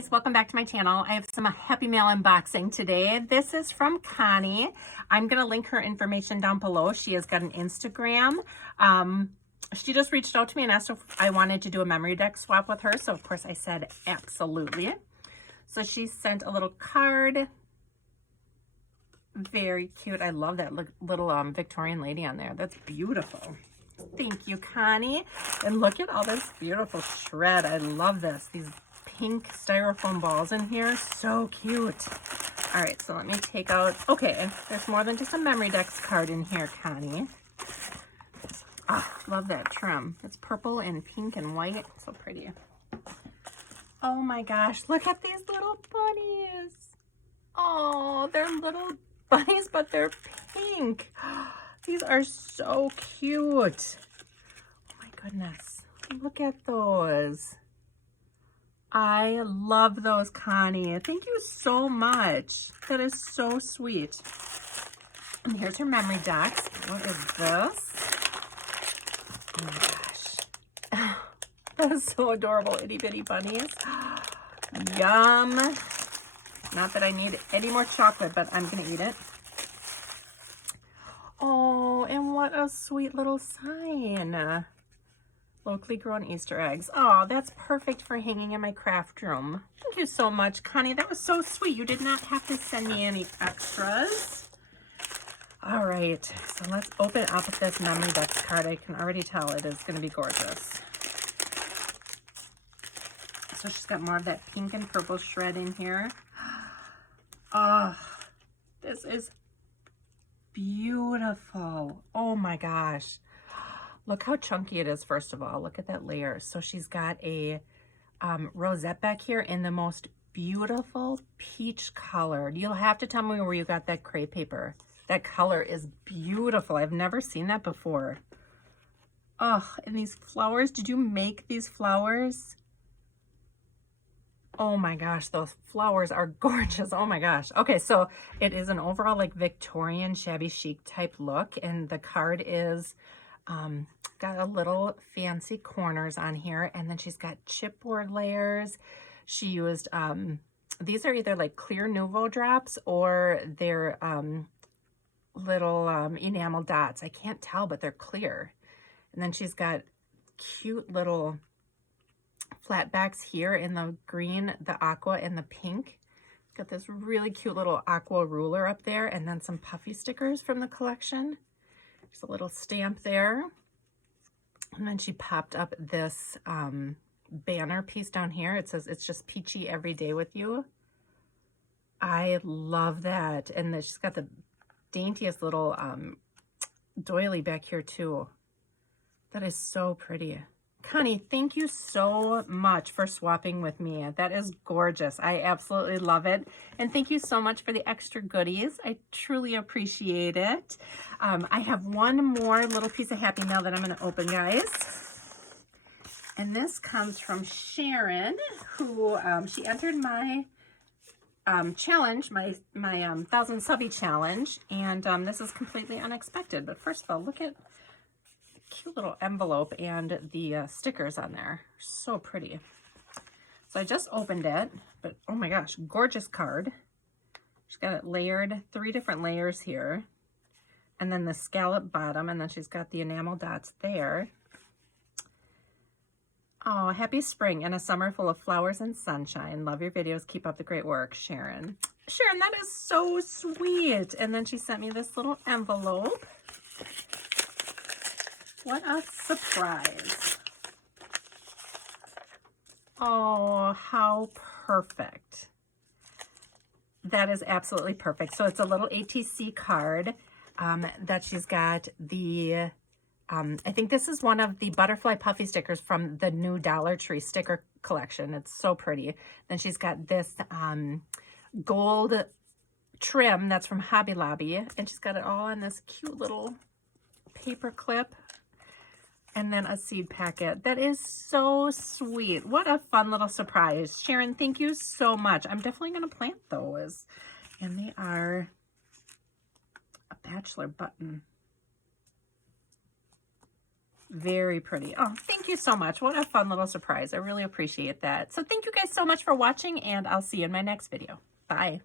guys, welcome back to my channel. I have some Happy Mail unboxing today. This is from Connie. I'm going to link her information down below. She has got an Instagram. She just reached out to me and asked if I wanted to do a memory deck swap with her. So of course I said absolutely. So she sent a little card. Very cute. I love that little Victorian lady on there. That's beautiful. Thank you, Connie. And look at all this beautiful shred. I love this. These pink styrofoam balls in here. So cute. All right, so let me take out, okay, there's more than just a memory decks card in here, Connie. Oh, love that trim. It's purple and pink and white. So pretty. Oh my gosh, look at these little bunnies. Oh, they're little bunnies, but they're pink. These are so cute. Oh my goodness. Look at those. I love those, Connie. Thank you so much. That is so sweet. And here's her memory decks. What is this? Oh my gosh. That is so adorable. Itty bitty bunnies. Yum. Not that I need any more chocolate, but I'm going to eat it. Oh, and what a sweet little sign. Locally grown Easter eggs. Oh, that's perfect for hanging in my craft room. Thank you so much, Connie. That was so sweet. You did not have to send me any extras. All right, so let's open up this memory decks card. I can already tell it is going to be gorgeous. So she's got more of that pink and purple shred in here. Oh, this is beautiful. Oh my gosh. Look how chunky it is, first of all. Look at that layer. So she's got a rosette back here in the most beautiful peach color. You'll have to tell me where you got that crepe paper. That color is beautiful. I've never seen that before. Oh, and these flowers. Did you make these flowers? Oh my gosh, those flowers are gorgeous. Oh my gosh. Okay, so it is an overall like Victorian shabby chic type look, and the card is got a little fancy corners on here, and then she's got chipboard layers. She used these are either like clear Nouveau drops or they're little enamel dots. I can't tell, but they're clear. And then she's got cute little flat backs here in the green, the aqua, and the pink. Got this really cute little aqua ruler up there, and then some puffy stickers from the collection. There's a little stamp there. And then she popped up this banner piece down here. It says, "It's just peachy every day with you." I love that. And then she's got the daintiest little doily back here too. That is so pretty. Connie, thank you so much for swapping with me. That is gorgeous. I absolutely love it. And thank you so much for the extra goodies. I truly appreciate it. I have one more little piece of Happy Mail that I'm going to open, guys. And this comes from Sharon, who she entered my challenge, my 1,000 subby challenge. And this is completely unexpected. But first of all, look at cute little envelope and the stickers on there. So pretty. So I just opened it, but oh my gosh, gorgeous card. She's got it layered, 3 different layers here, and then the scallop bottom, and then she's got the enamel dots there. Oh, happy spring and a summer full of flowers and sunshine. Love your videos. Keep up the great work, Sharon. Sharon, that is so sweet. And then she sent me this little envelope. What a surprise. Oh, how perfect. That is absolutely perfect. So it's a little ATC card that she's got the, I think this is one of the butterfly puffy stickers from the new Dollar Tree sticker collection. It's so pretty. Then she's got this gold trim that's from Hobby Lobby. And she's got it all on this cute little paper clip. And then a seed packet. That is so sweet. What a fun little surprise. Sharon, thank you so much. I'm definitely going to plant those. And they are a bachelor button. Very pretty. Oh, thank you so much. What a fun little surprise. I really appreciate that. So thank you guys so much for watching, and I'll see you in my next video. Bye.